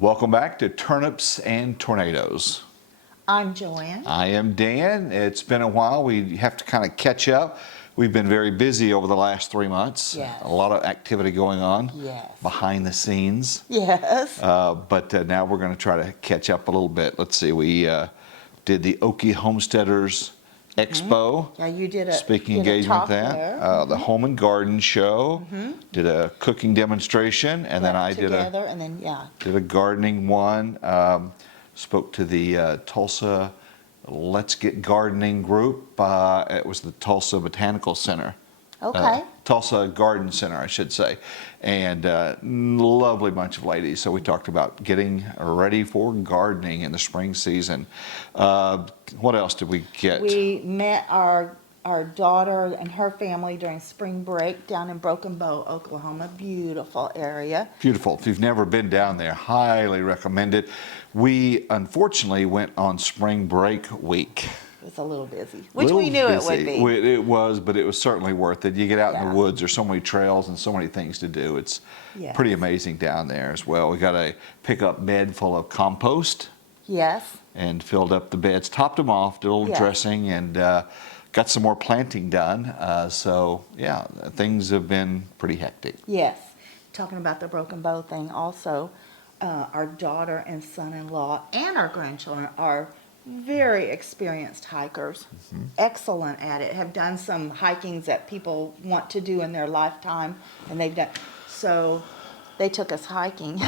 Welcome back to Turnips and Tornadoes. I'm Joanne. I am Dan. It's been a while. We have to kind of catch up. We've been very busy over the last 3 months. Yes. A lot of activity going on Yes. behind the scenes. Yes. But now we're going to try to catch up a little bit. Let's see. We did the Okie Homesteaders Expo. Yeah, you did a speaking did a engagement talk there. there. The Home and Garden Show. Did a cooking demonstration, and then I did together, and then did a gardening one. Spoke to the Tulsa Let's Get Gardening group. It was the Tulsa Botanical Center. Okay. Tulsa Garden Center, I should say. And lovely bunch of ladies. So we talked about getting ready for gardening in the spring season. What else did we get? We met our daughter and her family during spring break down in Broken Bow, Oklahoma. Beautiful area. Beautiful. If you've never been down there, highly recommend it. We unfortunately went on spring break week. It was a little busy, which we knew it would be. It was, but it was certainly worth it. You get out in Yeah. the woods, there's so many trails and so many things to do. It's Yes. pretty amazing down there as well. We got a pickup bed full of compost Yes. and filled up the beds, topped them off, did a little Yes. dressing, and got some more planting done. So yeah, things have been pretty hectic. Yes. Talking about the Broken Bow thing also, our daughter and son-in-law and our grandchildren are very experienced hikers, excellent at it, have done some hikings that people want to do in their lifetime, and they've done, so they took us hiking.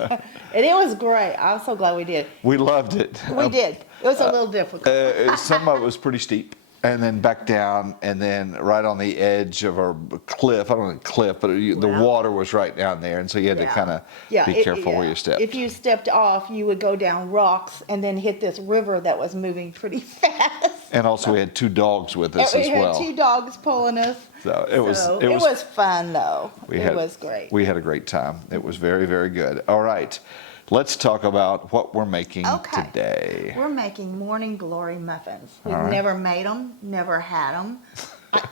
And it was great. I'm so glad we did. We loved it. We did. It was a little difficult. Some of it was pretty steep, and then back down, and then right on the edge of a cliff. I don't know, cliff, but the Well, water was right down there, and so you had to kind of be careful where you stepped. If you stepped off, you would go down rocks and then hit this river that was moving pretty fast. And also, we had 2 dogs with us We as had well. 2 dogs pulling us. So it was Fun though. It was great. We had a great time. It was very, very good. All right, let's talk about what we're making today. We're making Morning Glory muffins. We've All right. never made them, never had them.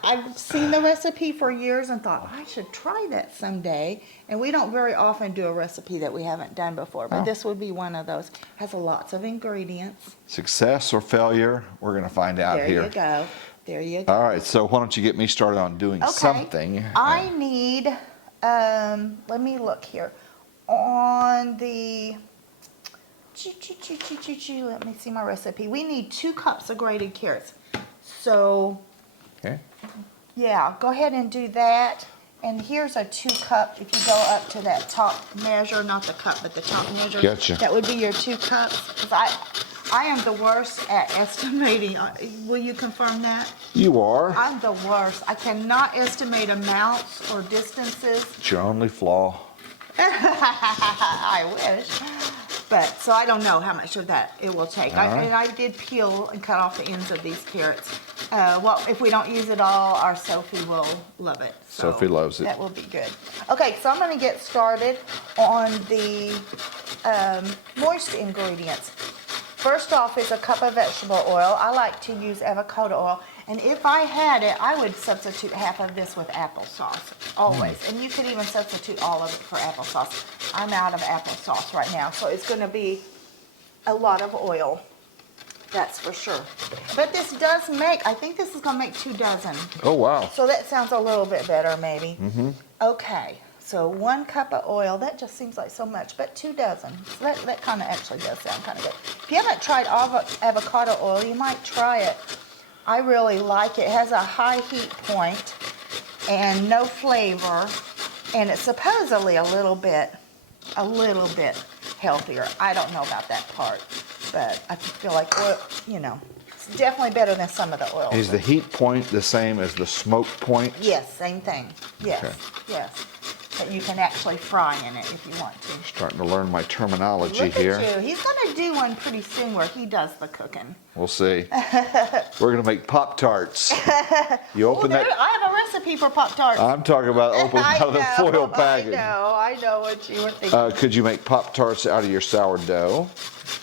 I've seen the recipe for years and thought I should try that someday. And we don't very often do a recipe that we haven't done before, but this would be one of those. Has lots of ingredients. Success or failure, we're going to find out There here. you go. There you go. All right, so why don't you get me started on doing something? I need, let me look here. On the, let me see my recipe. We need 2 cups of grated carrots. So, Okay. yeah, go ahead and do that. And here's a 2 cup, if you go up to that top measure, not the cup, but the top measure. Gotcha. That would be your 2 cups. 'Cause I am the worst at estimating. Will you confirm that? You are. I'm the worst. I cannot estimate amounts or distances. It's your only flaw. I wish. But, so I don't know how much of that it will take. All right. And I did peel and cut off the ends of these carrots. Well, if we don't use it all, our Sophie will love it. So Sophie loves it. That will be good. Okay, so I'm going to get started on the moist ingredients. First off is a cup of vegetable oil. I like to use avocado oil. And if I had it, I would substitute half of this with applesauce, always. And you could even substitute all of it for applesauce. I'm out of applesauce right now, so it's going to be a lot of oil. That's for sure. But this does make, I think this is going to make 2 dozen. Oh, wow. So that sounds a little bit better, maybe. Okay, so 1 cup of oil. That just seems like so much, but 2 dozen. So that kind of actually does sound kind of good. If you haven't tried avocado oil, you might try it. I really like it. It has a high heat point and no flavor, and it's supposedly a little bit healthier. I don't know about that part, but I feel like oil, it's definitely better than some of the oils. Is the heat point the same as the smoke point? Yes, same thing. Yes, Okay. yes. But you can actually fry in it if you want to. Starting to learn my terminology Look here. at you. He's going to do one pretty soon where he does the cooking. We'll see. We're going to make Pop-Tarts. You open that. I have a recipe for Pop-Tarts. I'm talking about opening out of the foil package. I know what you were thinking. Could you make Pop-Tarts out of your sourdough?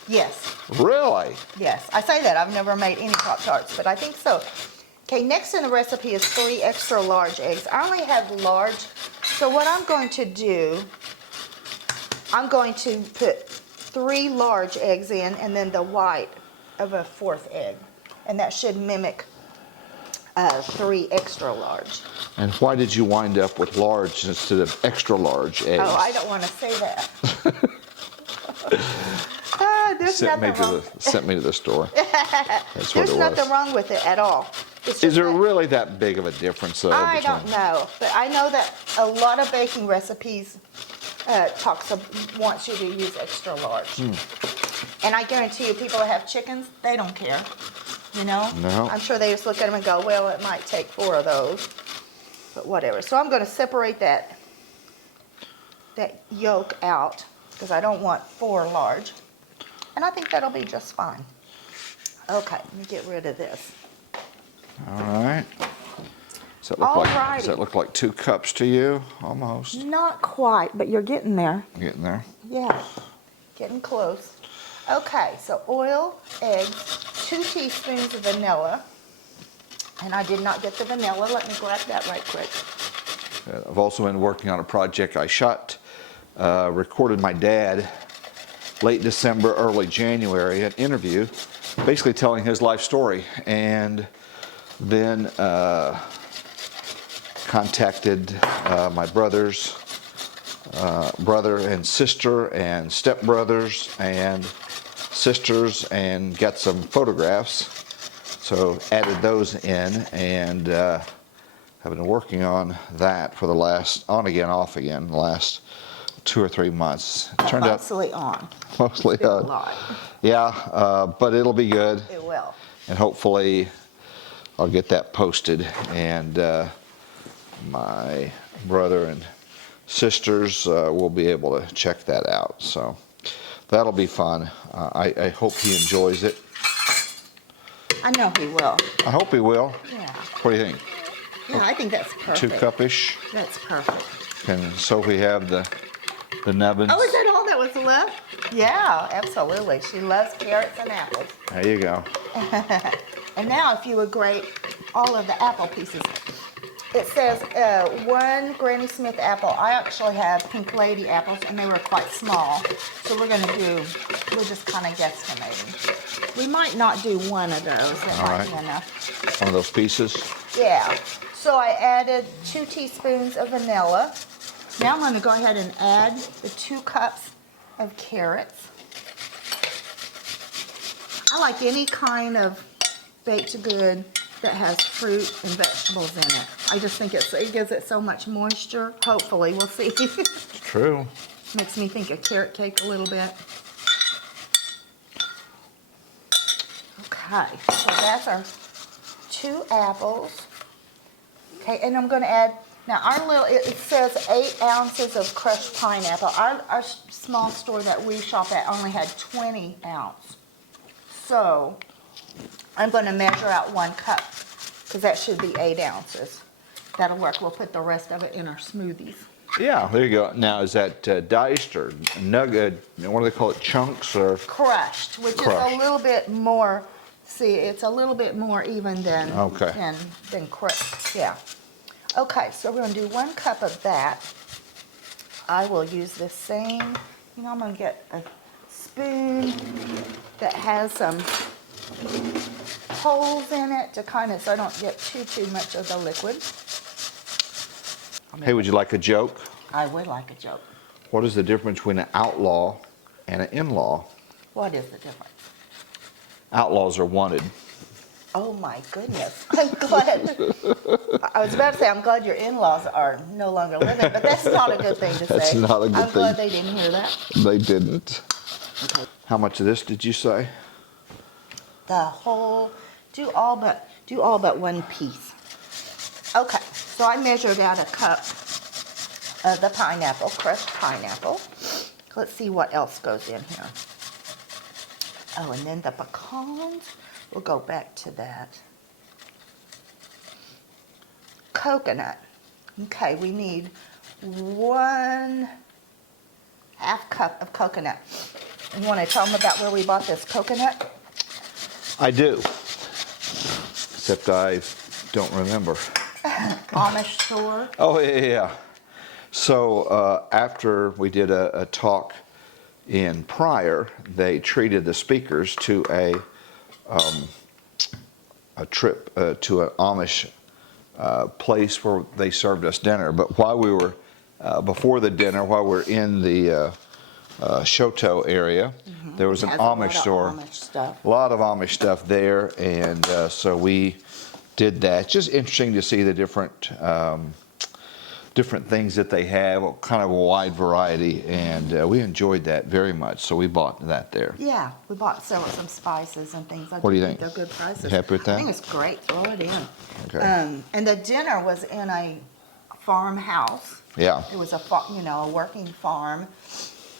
Yes, Really? yes. I say that. I've never made any Pop-Tarts, but I think so. Okay, next in the recipe is 3 extra large eggs. I only have large, so what I'm going to do I'm going to put 3 large eggs in and then the white of a 4th egg. And that should mimic 3 extra large. And why did you wind up with large instead of extra large eggs? Oh, I don't want to say that. There's Sent nothing wrong. sent me to the store. That's what There's it nothing was. wants with it at all. It's Is just there that- really that big of a difference though? I between- don't know, but I know that a lot of baking recipes wants you to use extra large. And I guarantee you, people that have chickens, they don't care. You know? No. I'm sure they just look at them and go, well, it might take 4 of those, but whatever. So I'm going to separate that yolk out because I don't want 4 large, and I think that'll be just fine. Okay, let me get rid of this. All right. Does Alrighty. that look like 2 cups to you? Almost. Not quite, but you're getting there. Getting there. Yeah, getting close. Okay, so oil, eggs, 2 teaspoons of vanilla. And I did not get the vanilla. Let me grab that right quick. I've also been working on a project I shot, recorded my dad late December, early January, an interview, basically telling his life story. And then contacted my brother and sister and stepbrothers and sisters and got some photographs. So added those in and have been working on that for the last, on again, off again, the last 2 or 3 months. Turned out Mostly on. mostly Been a lot. Yeah, but it'll be good. It will. And hopefully I'll get that posted and my brother and sisters will be able to check that out. So that'll be fun. I hope he enjoys it. I know he will. I hope he will. Yeah. What do you think? Yeah, I think that's 2 perfect. cup-ish? That's perfect. Can Sophie have the nubbins? Oh, is that all that was left? Yeah, absolutely. She loves carrots and apples. There you go. And now if you would grate all of the apple pieces. It says 1 Granny Smith apple. I actually have Pink Lady apples and they were quite small. So we're just kind of guesstimating. We might not do 1 of those. That might be enough. One of those pieces. Yeah. So I added 2 teaspoons of vanilla. Now I'm going to go ahead and add the 2 cups of carrots. I like any kind of baked good that has fruit and vegetables in it. I just think it gives it so much moisture. Hopefully, we'll see. It's true. Makes me think of carrot cake a little bit. Okay, so that's our 2 apples. Okay, and I'm going to add, now our little, it says 8 ounces of crushed pineapple. Our small store that we shop at only had 20 ounce. So I'm going to measure out 1 cup because that should be 8 ounces. That'll work. We'll put the rest of it in our smoothies. Yeah, there you go. Now, is that diced or nugget? What do they call it? Chunks or? Crushed, which is Crushed. a little bit more, see, it's a little bit more even than, Okay. than crushed. Yeah. Okay, so we're going to do 1 cup of that. I will use this same, I'm going to get a spoon that has some holes in it to kind of, so I don't get too much of the liquid. Hey, would you like a joke? I would like a joke. What is the difference between an outlaw and an in-law? What is the difference? Outlaws are wanted. Oh my goodness. I'm glad. I was about to say, I'm glad your in-laws are no longer living, but that's not a good thing to say. That's not a good I'm glad thing. they didn't hear that. They didn't. Okay. How much of this did you say? The whole, do all but 1 piece. Okay, so I measured out a cup of the pineapple, crushed pineapple. Let's see what else goes in here. Oh, and then the pecans. We'll go back to that. Coconut. Okay, we need 1/2 cup of coconut. You want to tell them about where we bought this coconut? I do. Except I don't remember. Amish store. Oh, yeah. So after we did a talk in Pryor, they treated the speakers to a trip to an Amish place where they served us dinner. But while we were before the dinner, while we were in the Shoto area, there was an Has Amish store. Amish stuff. A lot of Amish stuff there, and so we did that. Just interesting to see the different things that they have, kind of a wide variety, and we enjoyed that very much. So we bought that there. Yeah, we bought some spices and things. What do you think? They're good prices. You happy with that? I think it's great. Throw it in. Okay. And the dinner was in a farmhouse. Yeah. It was a working farm.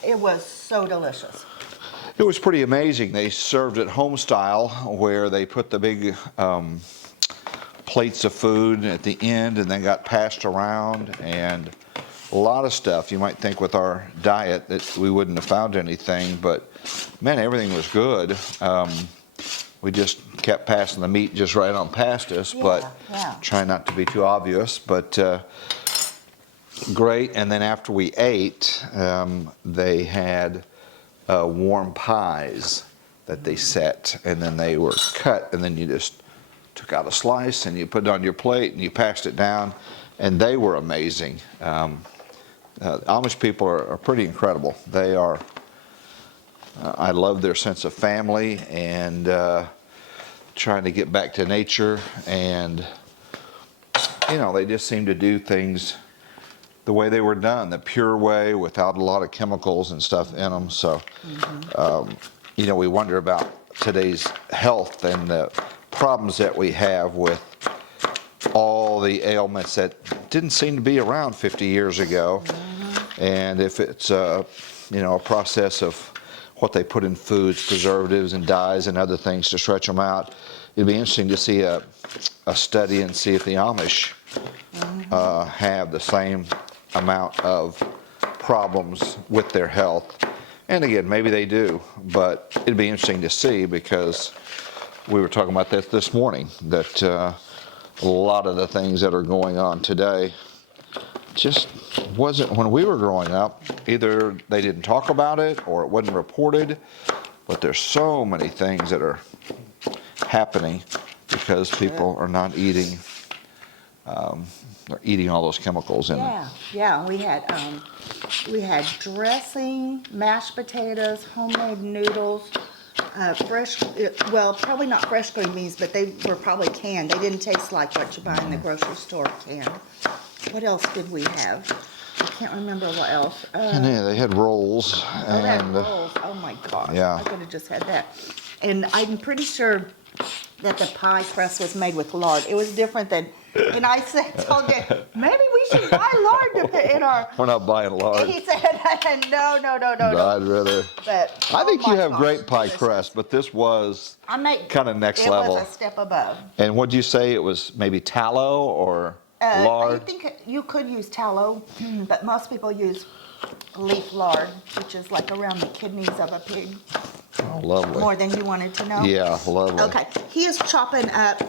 It was so delicious. It was pretty amazing. They served it home style, where they put the big plates of food at the end and then got passed around, and a lot of stuff. You might think with our diet that we wouldn't have found anything, but man, everything was good. We just kept passing the meat just right on past us, but try not to be too obvious, but great. And then after we ate, they had warm pies that they set, and then they were cut, and then you just took out a slice and you put it on your plate and you passed it down, and they were amazing. Amish people are pretty incredible. They are, I love their sense of family and trying to get back to nature, and they just seem to do things the way they were done, the pure way, without a lot of chemicals and stuff in them. So, we wonder about today's health and the problems that we have with all the ailments that didn't seem to be around 50 years ago. And if it's a process of what they put in foods, preservatives and dyes and other things to stretch them out, it'd be interesting to see a study and see if the Amish have the same amount of problems with their health. And again, maybe they do, but it'd be interesting to see, because we were talking about that this morning, that a lot of the things that are going on today just wasn't when we were growing up. Either they didn't talk about it or it wasn't reported, but there's so many things that are happening because people are not eating, they're eating all those chemicals in it. Yeah, we had dressing, mashed potatoes, homemade noodles, fresh, well, probably not fresh green beans, but they were probably canned. They didn't taste like what you buy in the grocery store canned. What else did we have? I can't remember what else. And yeah, they had rolls. They had rolls. Oh my gosh. Yeah. I could have just had that. And I'm pretty sure that the pie crust was made with lard. It was different than, and I told you, maybe we should buy lard to put in our. We're not buying lard. And he said, no. I'd rather. But I think you have gosh, great pie delicious. crust, but this was kind of next It level. was a step above. And what'd you say? It was maybe tallow or lard? I think you could use tallow, but most people use leaf lard, which is like around the kidneys of a pig. Oh, lovely. More than you wanted to know? Yeah, lovely. Okay, he is chopping up,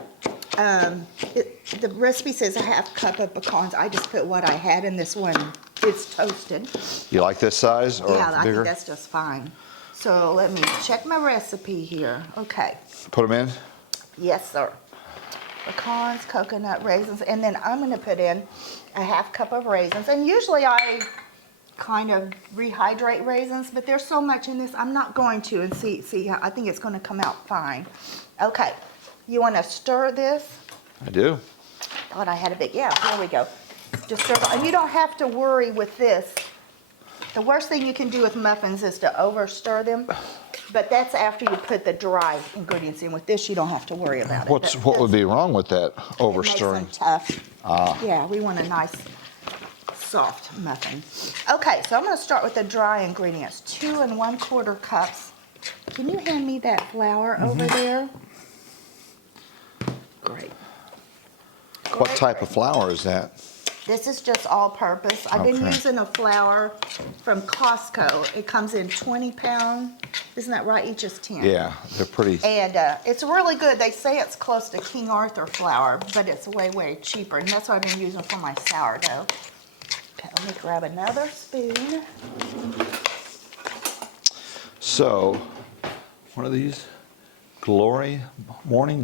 the recipe says a half cup of pecans. I just put what I had in this one. It's toasted. You like this size or Yeah, I bigger? think that's just fine. So let me check my recipe here. Okay. Put them in? Yes, sir. Pecans, coconut, raisins, and then I'm going to put in a half cup of raisins. And usually I kind of rehydrate raisins, but there's so much in this, I'm not going to. And see how I think it's going to come out fine. Okay, you want to stir this? I do. Thought I had a big, yeah, here we go. Just stir, and you don't have to worry with this. The worst thing you can do with muffins is to over stir them, but that's after you put the dry ingredients in. With this, you don't have to worry about it. What would be wrong with that over stirring? It makes them tough. Yeah, we want a nice soft muffin. Okay, so I'm going to start with the dry ingredients. 2 1/4 cups. Can you hand me that flour over there? Great. What type of flour is that? This is just all-purpose. I've been Okay. using a flour from Costco. It comes in 20-pound. Isn't that right? Each is 10. Yeah, they're pretty. And it's really good. They say it's close to King Arthur flour, but it's way, way cheaper. And that's what I've been using for my sourdough. Okay, let me grab another spoon. So, what are these? Morning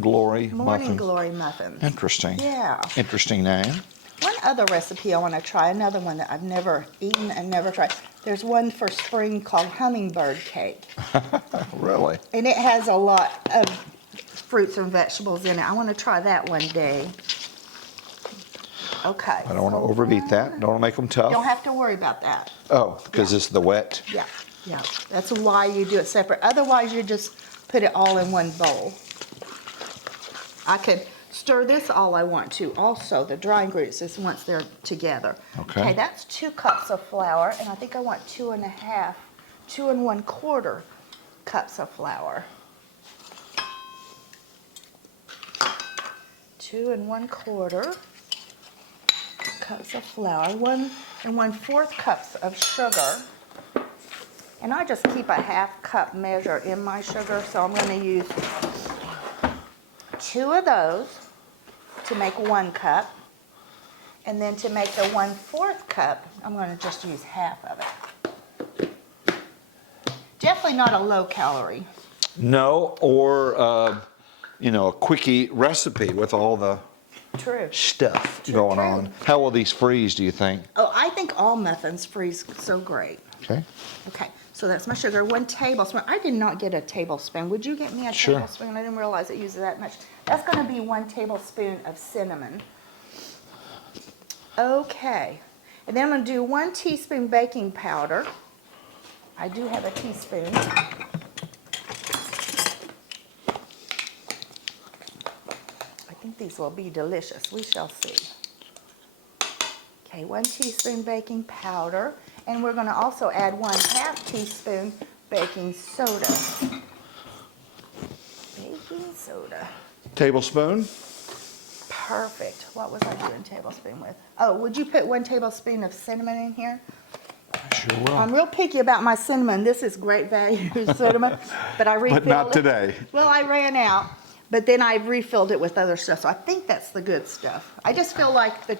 Glory Morning muffins. Glory muffins. Interesting. Yeah. Interesting name. One other recipe I want to try, another one that I've never eaten and never tried. There's one for spring called hummingbird cake. Really? And it has a lot of fruits and vegetables in it. I want to try that one day. Okay. I don't want to overbeat that. Don't want to make them You tough. don't have to worry about that. Oh, because Yeah. it's the wet. Yeah, yeah. That's why you do it separate. Otherwise, you just put it all in one bowl. I could stir this all I want to. Also, the dry ingredients is once they're together. Okay. That's 2 cups of flour, and I think I want 2 1/4 cups of flour. 2 1/4 cups of flour, 1 1/4 cups of sugar. And I just keep a 1/2 cup measure in my sugar, so I'm going to use 2 of those to make 1 cup. And then to make the 1/4 cup, I'm going to just use 1/2 of it. Definitely not a low calorie. No, or a quickie recipe with all the True. stuff True, going true. on. How will these freeze, do you think? Oh, I think all muffins freeze so great. Okay. Okay, so that's my sugar. 1 tablespoon. I did not get a tablespoon. Would you get me a Sure. tablespoon? I didn't realize it uses that much. That's going to be 1 tablespoon of cinnamon. Okay, and then I'm going to do 1 teaspoon baking powder. I do have a teaspoon. I think these will be delicious. We shall see. Okay, 1 teaspoon baking powder. And we're going to also add 1/2 teaspoon baking soda. Baking soda. Tablespoon. Perfect. What was I doing tablespoon with? Oh, would you put 1 tablespoon of cinnamon in here? Sure will. I'm real picky about my cinnamon. This is great value cinnamon, but I refilled But not it. today. Well, I ran out, but then I refilled it with other stuff. So I think that's the good stuff. I just feel like the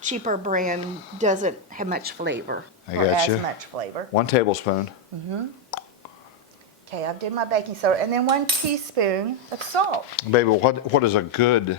cheaper brand doesn't have much flavor. I or gotcha. as much flavor. 1 tablespoon. Okay, I did my baking soda, and then 1 teaspoon of salt. Baby, what is a good?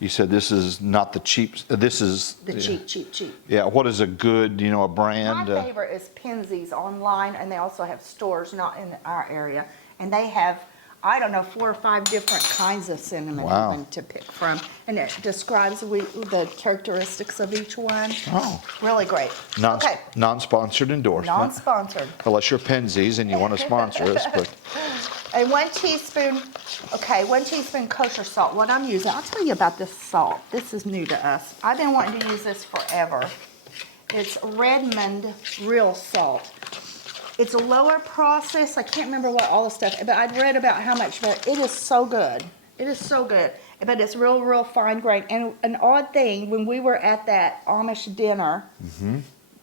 You said this is not the cheap. This is The cheap. Yeah. What is a good? A brand? My favorite is Penzeys online, and they also have stores not in our area, and they have, I don't know, 4 or 5 different kinds of cinnamon Wow. even to pick from, and it describes the characteristics of each one. Oh. Really great. Okay, Non-sponsored endorsement. non-sponsored. Unless you're Penzeys and you want to sponsor us, but And 1 teaspoon, okay, 1 teaspoon kosher salt. What I'm using, I'll tell you about this salt. This is new to us. I've been wanting to use this forever. It's Redmond real salt. It's a lower process. I can't remember what all the stuff, but I'd read about how much, but it is so good. It is so good. But it's real fine grain. And an odd thing, when we were at that Amish dinner,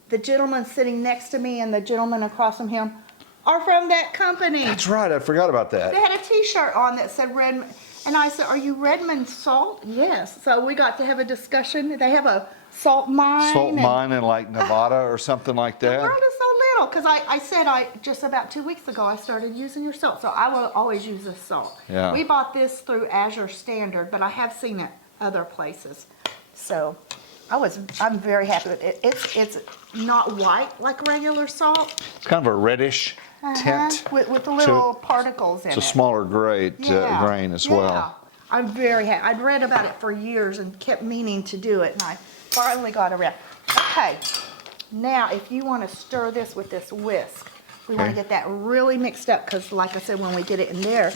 the gentleman sitting next to me and the gentleman across from him are from that company. that's right. I forgot about They that. had a T-shirt on that said Redmond, and I said, "Are you Redmond Salt?" Yes. So we got to have a discussion. They have a salt mine. Salt and mine in like Nevada or something like The that. world is so little. Because I said just about 2 weeks ago I started using your salt, so I will always use this salt. Yeah. We bought this through Azure Standard, but I have seen it other places. So I'm very happy with it. It's not white like regular salt. It's kind of a reddish tint. With the little particles in It's it. a smaller grain as well. I'm very happy. I'd read about it for years and kept meaning to do it, and I finally got around. Okay, now if you want to stir this with this whisk, we want to Okay. get that really mixed up because, like I said, when we get it in there,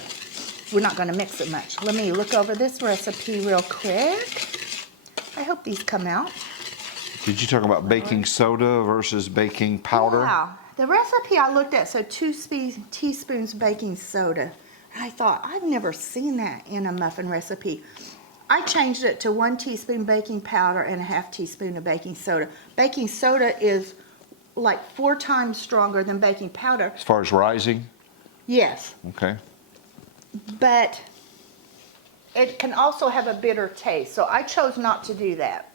we're not going to mix it much. Let me look over this recipe real quick. I hope these come out. Did you talk about baking soda versus baking powder? Yeah. The recipe I looked at said 2 teaspoons baking soda. And I thought, I've never seen that in a muffin recipe. I changed it to 1 teaspoon baking powder and 1/2 teaspoon of baking soda. Baking soda is like 4 times stronger than baking powder. As far as rising? Yes, Okay. but it can also have a bitter taste. So I chose not to do that.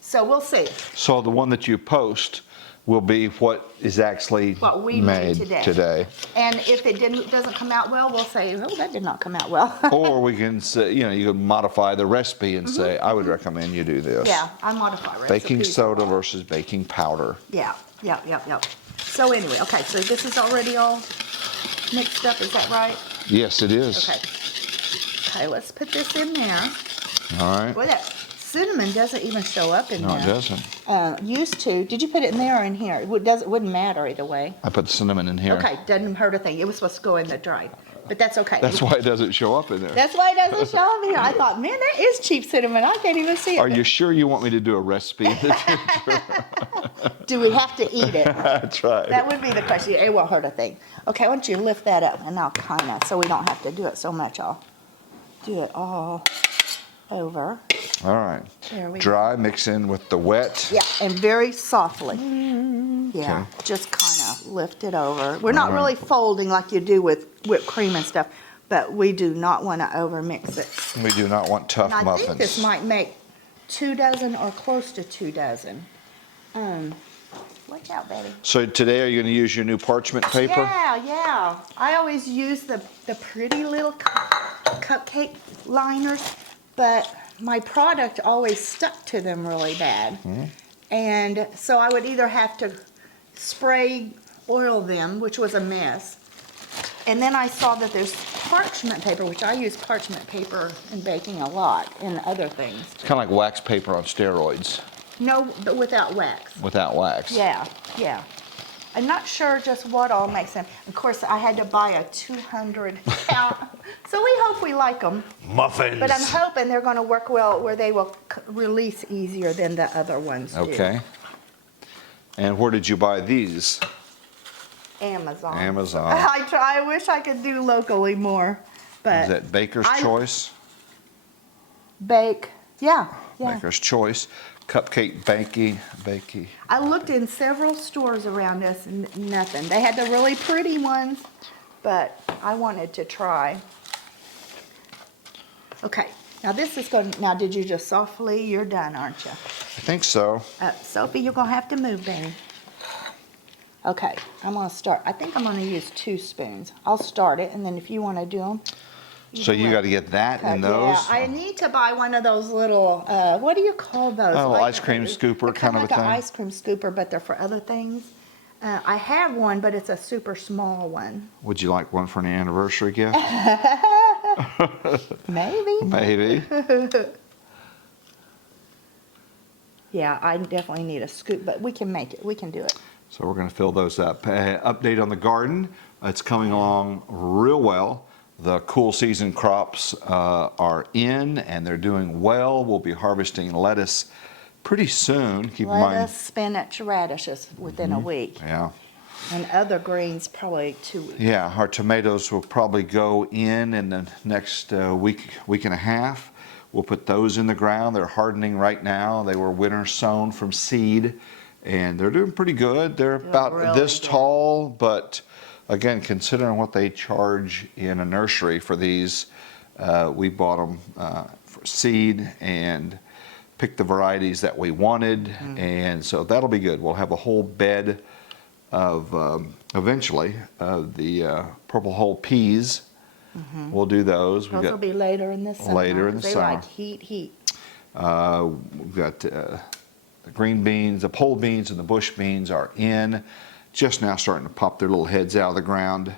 So we'll see So the one that you post will be what is actually what we made made today. And if it doesn't come out well, we'll say, oh, that did not come out well. Or we can say, you know, you can modify the recipe and say, I would recommend you do this. Yeah, I modify recipes. Baking soda versus baking powder. Yeah. So anyway, okay, so this is already all mixed up, is that right? Yes, it is. Okay. Okay, let's put this in there. All right. Boy, that cinnamon doesn't even show up in No, there. it doesn't. Used to. Did you put it in there or in here? It wouldn't matter either way. I put the cinnamon in here. Okay, doesn't hurt a thing. It was supposed to go in the dried, but that's okay. That's why it doesn't show up in there. That's why it doesn't show up here. I thought, man, that is cheap cinnamon. I can't even see it. Are you sure you want me to do a recipe in the future? Do we have to eat it? That's right. That would be the question. It won't hurt a thing. Okay, why don't you lift that up, and I'll kind of, so we don't have to do it so much. I'll do it all over. All right. There we go. Dry, mix in with the wet. Yeah, and very softly. Yeah, Okay. just kind of lift it over. We're not really folding like you do with whipped cream and stuff, but we do not want to overmix it. We do not want tough And I muffins. think this might make 2 dozen or close to 2 dozen. Watch out, Betty. So today, are you going to use your new parchment paper? Yeah. I always use the pretty little cupcake liners, but my product always stuck to them really bad. And so I would either have to spray oil them, which was a mess. And then I saw that there's parchment paper, which I use parchment paper in baking a lot in other things. It's kind of like wax paper on steroids No, but without wax. without wax. Yeah. I'm not sure just what all makes them. Of course, I had to buy a 200 count. So we hope we like them. Muffins. But I'm hoping they're going to work well where they will release easier than the other ones do. Okay. And where did you buy these? Amazon. Amazon. I wish I could do locally more. But Is that Baker's Choice? Yeah. Baker's Choice. Cupcake bakey. I looked in several stores around us and nothing. They had the really pretty ones, but I wanted to try. Okay, now this is going to, now did you just softly, you're done, aren't you? I think so. Sophie, you're going to have to move, baby. Okay, I'm going to start. I think I'm going to use 2 spoons. I'll start it, and then if you want to do them. So you got to get that and those? Yeah, I need to buy one of those little, what do you call those? Oh, Like ice cream scooper they're kind of a like thing? an ice cream scooper, but they're for other things. I have one, but it's a super small one. Would you like one for an anniversary gift? Maybe. Maybe. Yeah, I definitely need a scoop, but we can make it. We can do it. So we're going to fill those up. Update on the garden. It's coming along real well. The cool season crops are in and they're doing well. We'll be harvesting lettuce pretty soon. Keep in mind. Lettuce, spinach, radishes within a week. Yeah. And other greens probably 2 weeks. Yeah, our tomatoes will probably go in the next week and a half. We'll put those in the ground. They're hardening right now. They were winter sown from seed, and they're doing pretty good. They're about really this good. tall, but again, considering what they charge in a nursery for these, we bought them for seed and picked the varieties that we wanted, and so that'll be good. We'll have a whole bed of eventually the purple hull peas. We'll do those. Those will be later in the summer. Later in the they summer. like heat. We've got the green beans, the pole beans, and the bush beans are in, just now starting to pop their little heads out of the ground,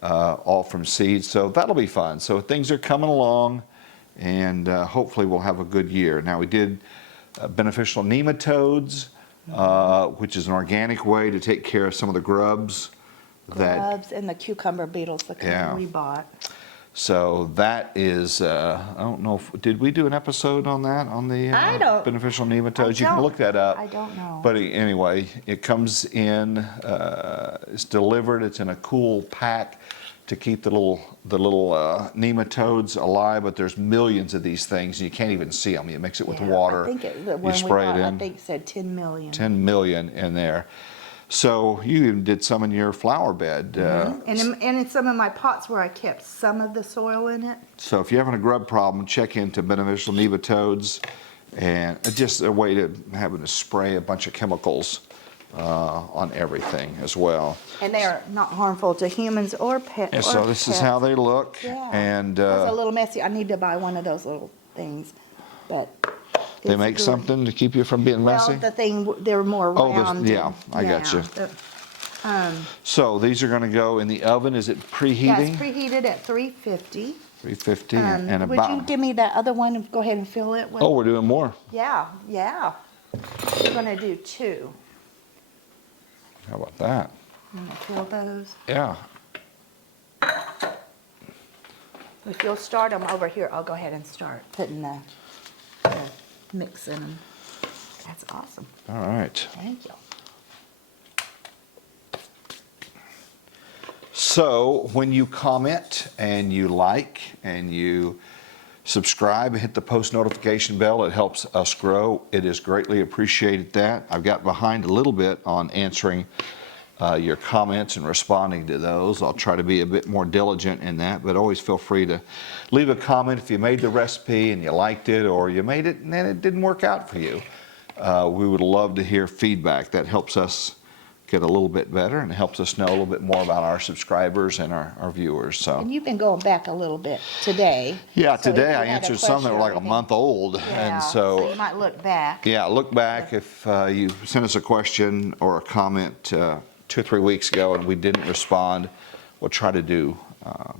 all from seeds. So that'll be fun. So things are coming along, and hopefully we'll have a good year. Now we did beneficial nematodes, which is an organic way to take care of some of the grubs. Grubs and the cucumber beetles, the kind we bought. So that is, I don't know, did we do an episode on that, on the beneficial nematodes? You can look that up. I don't know. But anyway, it comes in, it's delivered, it's in a cool pack to keep the little nematodes alive, but there's millions of these things, and you can't even see them. You mix it with water, you spray it in. I think it said 10 million. 10 million in there. So you even did some in your flower bed. And in some of my pots where I kept some of the soil in it. So if you're having a grub problem, check into beneficial nematodes And just a way to having to spray a bunch of chemicals on everything as well. And they are not harmful to humans or pets. And so this is how they look. Yeah. And It's a little messy. I need to buy one of those little things, but they it's make good. something to keep you from being messy. Well, the thing, they're more Oh, round. yeah, I got you. So these are going to go in the oven. Is it preheating? Yeah, it's preheated at 350. 350 and Would you about. give me that other one and go ahead and fill it with? Oh, we're doing more. Yeah, yeah. We're gonna do 2. How about that? I'm gonna fill those. Yeah. If you'll start them over here, I'll go ahead and start putting the mix in them. That's awesome. All right. Thank you. So when you comment and you like and you subscribe and hit the post notification bell, it helps us grow. It is greatly appreciated that. I've got behind a little bit on answering your comments and responding to those. I'll try to be a bit more diligent in that, but always feel free to leave a comment if you made the recipe and you liked it, or you made it and then it didn't work out for you. We would love to hear feedback. That helps us get a little bit better and helps us know a little bit more about our subscribers and our viewers. So And you've been going back a little bit today. yeah, So if today you I had a answered some that were question or like a anything- month old, Yeah, and so you might look back. yeah, look back if you sent us a question or a comment 2 or 3 weeks ago and we didn't respond, we'll try to do a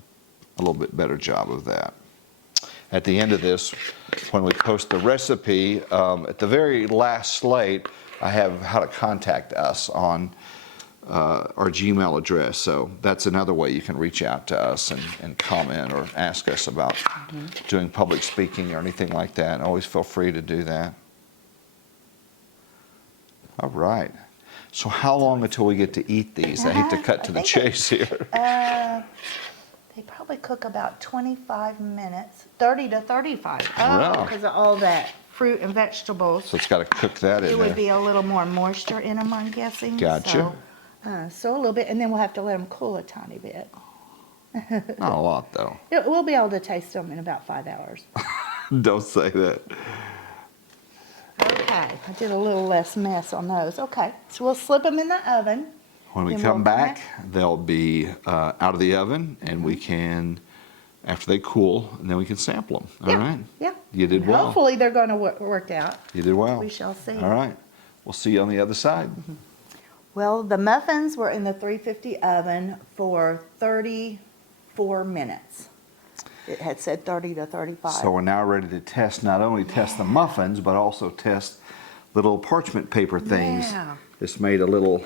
little bit better job of that. At the end of this, when we post the recipe, at the very last slate, I have how to contact us on our Gmail address. So that's another way you can reach out to us and comment or ask us about doing public speaking or anything like that. Always feel free to do that. All right. So how long until we get to eat these? I hate to cut to the chase here. They probably cook about 25 minutes, 30 to 35. Wow. Oh, because of all that fruit and vegetables. So it's got to cook that It in would there. be a little more moisture in them, I'm guessing. Gotcha. So a little bit, and then we'll have to let them cool a tiny bit. Not a lot, though. We'll be able to taste them in about 5 hours. Don't say that. Okay, I did a little less mess on those. Okay, so we'll slip them in the oven. When we Then come we'll back, they'll be out of the oven, and we can, after they cool, and then we can sample them. All right? Yeah. You did And well. Hopefully they're going to work out. You did well. We shall see. All right. We'll see you on the other side. Well, the muffins were in the 350 oven for 34 minutes. It had said 30 to 35. So we're now ready to test, not only test the muffins, but also test little parchment paper things. Yeah. Just made a little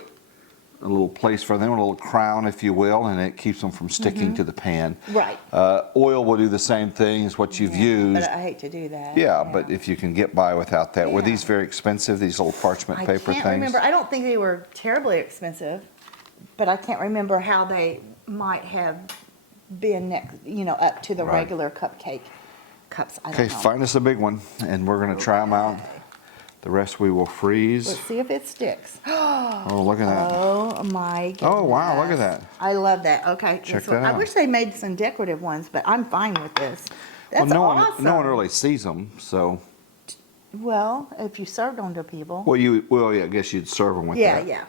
place for them, a little crown, if you will, and it keeps them from sticking to the pan. Right. Oil will do the same thing as what you've used. But I hate to do that. Yeah, but if you can get by without that. Were Yeah. these very expensive, these little parchment paper I can't things? remember. I don't think they were terribly expensive, but I can't remember how they might have been up to the Right. regular cupcake cups. I don't Okay, know. find us a big one, and we're going to try them out. The rest we will freeze. Let's see if it sticks. Oh, look at that. Oh my goodness. Oh, wow, look at that. I love that. Okay. Check this one- that I out. wish they made some decorative ones, but I'm fine with this. That's Well, awesome. no one really sees them, so. Well, if you served them to people. Well, yeah, I guess you'd serve them with Yeah, that.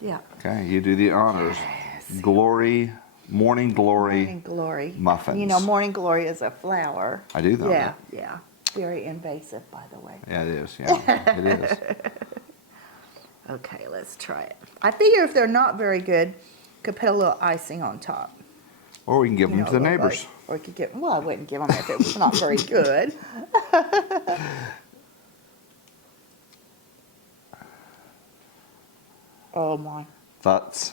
yeah. Okay, you do the honors. Glory, morning glory. Morning glory. Muffins. You know, morning glory is a flower. I do know Yeah, that. yeah. Very invasive, by the way. Yeah, it is. Yeah, it is. Okay, let's try it. I figure if they're not very good, could put a little icing on top. Or we can give You them know, to the a little neighbors. bit. Or you could get, well, I wouldn't give them if it was not very good. Oh my, Thoughts?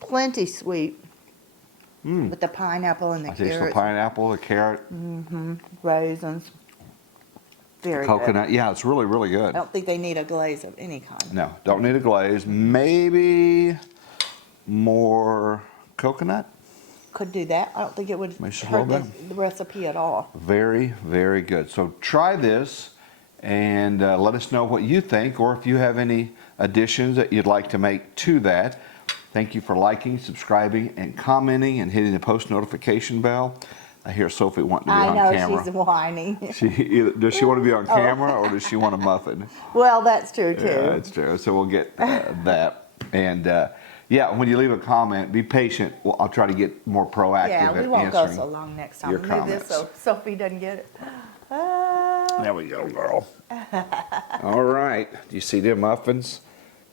plenty sweet. Mm. With the pineapple and the I taste the carrots, pineapple, the carrot, raisins. Very coconut. good. Yeah, it's really, really good. I don't think they need a glaze of any kind. No, don't need a glaze. Maybe more coconut. Could do that. I don't think it would Maybe just a hurt little the recipe at all. Very, very good. So try this and let us know what you think, or if you have any additions that you'd like to make to that. Thank you for liking, subscribing, and commenting, and hitting the post notification bell. I hear Sophie wanting to be I on know, camera. she's whining. Does she want to be on camera or does she want a muffin? Well, that's true too. Yeah, that's true. So we'll get that. And yeah, when you leave a comment, be patient. Well, I'll try to get more proactive Yeah, at we won't go answering so long next time. your Move this comments. so Sophie doesn't get it. There we go, girl. All right. Do you see them muffins?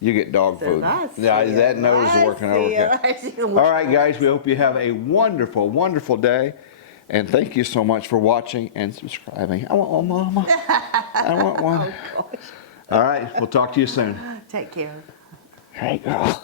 You get dog food. Yeah, that nose is working okay. All right, guys. We hope you have a wonderful, wonderful day. And thank you so much for watching and subscribing. I want one, Mama. I want one. Oh, gosh. All right. We'll talk to you soon. Take care. Hey, girl.